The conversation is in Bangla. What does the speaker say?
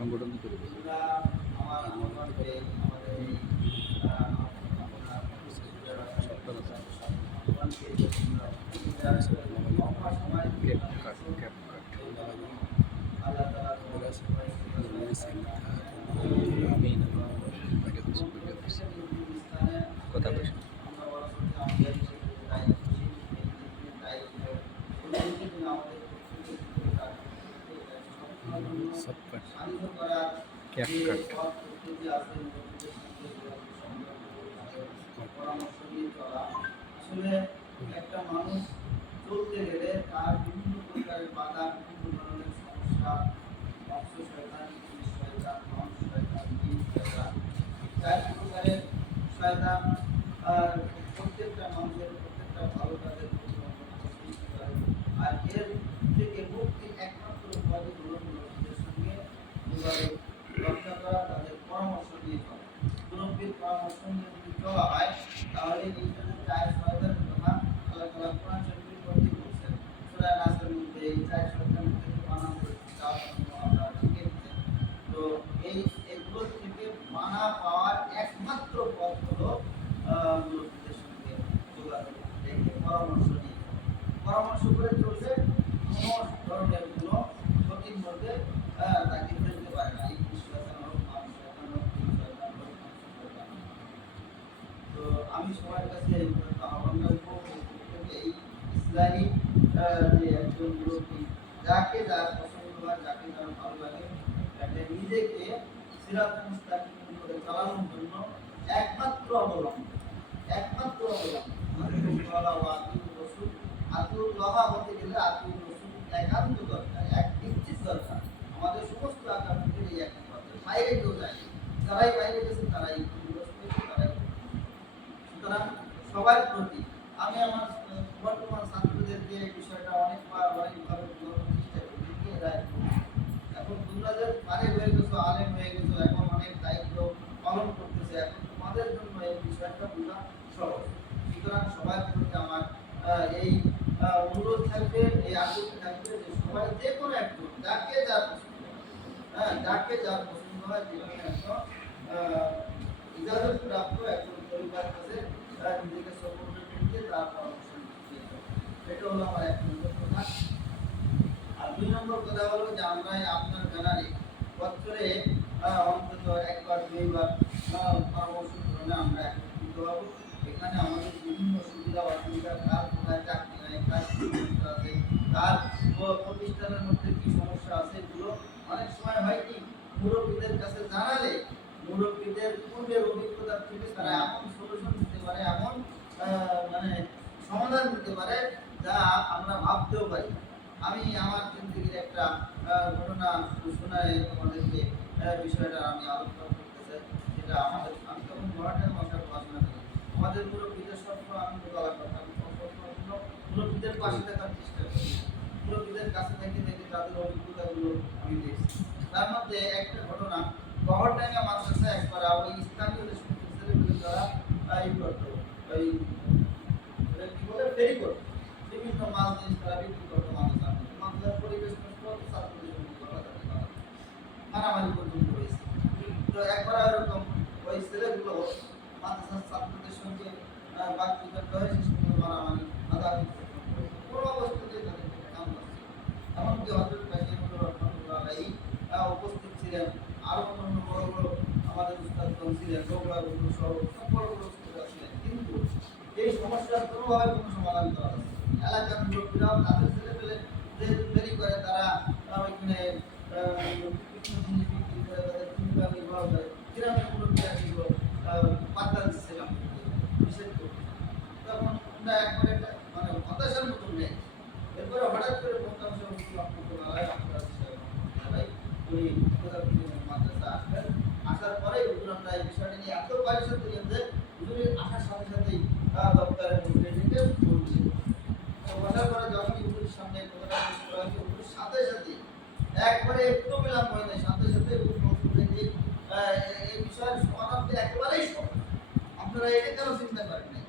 সংগঠন করে কথা বলছি सब कट कैप कट আসলে একটা মানুষ চলতে গেলে তার বিভিন্ন প্রকারের বাধা, বিভিন্ন ধরনের সমস্যা, নফস শয়তান, ইবলিস শয়তান, মানুষ শয়তান, জিন শয়তান, চার প্রকারের শয়তান প্রত্যেকটা মানুষের প্রত্যেকটা ভালো কাজের প্রতি করে। আর এর থেকে মুক্তির একমাত্র উপায় হলো মুরব্বীদের সঙ্গে যোগাযোগ রক্ষা করা, তাদের পরামর্শ নিয়ে চলা। মুরব্বীর পরামর্শ নিয়ে যদি চলা হয় তাহলে এই যে চার শয়তানের কথা আল্লাহ তাআলা কোরআন শরীফের মধ্যে বলেছেন, সূরা নাসের মধ্যে এই চার শয়তানের থেকে বানাতে চাওয়া আমরা শিখে নিতেন। তো এগুলো থেকে মানা পাওয়ার একমাত্র পথ হলো মুরব্বীদের সঙ্গে যোগাযোগ রেখে পরামর্শ নিয়ে পরামর্শ করে চললে কোনো ধরনের কোনো ক্ষতির মধ্যে তাকে ফেলতে পারে না। এই শয়তান হোক, মানুষ শয়তান হোক, জিন শয়তান হোক, তো আমি সবার কাছে আহ্বান করবো এই ইসলামী যে একজন মুরব্বী যাকে যার পছন্দ হয়, যাকে যার ভালো লাগে, তাকে নিজেকে সিরাতুল মুস্তাকিম করে চালানোর জন্য একমাত্র অবলম্বন আতুল্লাহ বলতে গেলে আতুল রসুল একান্ত দরকার, এক নিশ্চিত দরকার। আমাদের সমস্ত আকাঙ্ক্ষার এই একই কথা, বাইরে কেউ যায়, যারাই বাইরে গেছে তারাই তারাই। সুতরাং সবার প্রতি আমি আমার বর্তমান ছাত্রদেরকে এই বিষয়টা অনেকভাবে বোঝানোর চেষ্টা করি যে এখন তোমরা যে পারে হয়ে গেছো, আলেম হয়ে গেছো, এখন অনেক দায়িত্ব পালন করতেছে, এখন তোমাদের জন্য এই বিষয়টা বোঝা সহজ। সুতরাং সবার প্রতি আমার এই অনুরোধ থাকবে, এই আগ্রহ থাকবে যে সবাই যে কোনো একজন যাকে যার পছন্দ যাকে যার পছন্দ হয় জীবনে একজন ইজাজত প্রাপ্ত একজন পরিবার কাছে নিজেকে সমর্পণ করে তার পরামর্শ নিতে। এটা হলো আমার এক নম্বর কথা। আর দুই নম্বর কথা হলো যে আমরা আপনার ব্যানারে বছরে অন্তত একবার দুইবার পরামর্শ গ্রহণে আমরা একত্রিত হব। এখানে আমাদের বিভিন্ন সুবিধা অসুবিধা, কার কোথায় চাকরি নাই, কার কি সমস্যা আছে, কার প্রতিষ্ঠানের মধ্যে কি সমস্যা আছে, এগুলো অনেক সময় হয় কি মুরব্বীদের কাছে জানালে মুরব্বীদের পূর্বের অভিজ্ঞতা থেকে তারা এমন সলিউশন দিতে পারে, এমন মানে সমাধান দিতে পারে যা আমরা ভাবতেও পারি। আমি আমার জিন্দেগির একটা ঘটনা শোনায় আমাদেরকে বিষয়টা আমি আলোচনা করতে চাই। যেটা আমাদের আমি তখন মরাঠার ভাষায় পড়াশোনা করি। আমাদের মুরব্বীদের সবসময় আমি বলা কথা, আমি মুরব্বীদের পাশে থাকার চেষ্টা করি, মুরব্বীদের কাছে থেকে তাদের অভিজ্ঞতাগুলো আমি দেখছি। তার মধ্যে একটা ঘটনা, গহরডাঙ্গা মাদ্রাসায় একবার ওই স্থানীয় যে ছেলেগুলো তারা এই করতো, ওই কি বলে ফেরি করতো, বিভিন্ন মাছ জিনিস তারা বিক্রি করতো মাদ্রাসার পরিবেশ নষ্ট হতো, ছাত্রদের মারামারি পর্যন্ত হয়েছে। তো একবার এরকম ওই ছেলেগুলো মাদ্রাসার ছাত্রদের সঙ্গে বাকবিতর্ক হয়েছে, সঙ্গে মারামারি আদালত কোনো অবস্থাতে তাদেরকে কাম করছে। এমনকি হযরত কাজীমুল্লাহ রাহমাতুল্লাহ আলাইহি উপস্থিত ছিলেন, আরো অন্যান্য বড় বড় আমাদের উস্তাদগণ ছিলেন, বগুড়া সহ সব বড় বড় উস্তাদরা ছিলেন। কিন্তু এই সমস্যার কোনোভাবে কোনো সমাধান করা যাচ্ছে না। এলাকার মুরব্বীরাও তাদের ছেলে পেলে যে দেরি করে, তারা ওইখানে বিভিন্ন জিনিস বিক্রি করে তাদের জীবিকা নির্বাহ করে, গ্রামের মুরব্বীরা কিন্তু পাত্তা দিচ্ছে না, নিষেধ করছে। তখন আমরা একবারে মানে হতাশার মতন নেই। এরপরে হঠাৎ করে বলতাম সে মাদ্রাসা আসবেন, আসার পরে আমরা এই বিষয়টা নিয়ে এত পরিষদ যে হুজুরের আসার সাথে সাথেই দপ্তরের মধ্যে ডেকে বলছে। বসার পরে যখন হুজুরের সামনে কথাটা করা হয়েছে, হুজুরের সাথে সাথে একবারে একটু বিলম্ব হয় না, সাথে সাথে এই বিষয়ের সমাধান একেবারেই সহজ। আপনারা এটা কেন চিন্তা করেন নাই?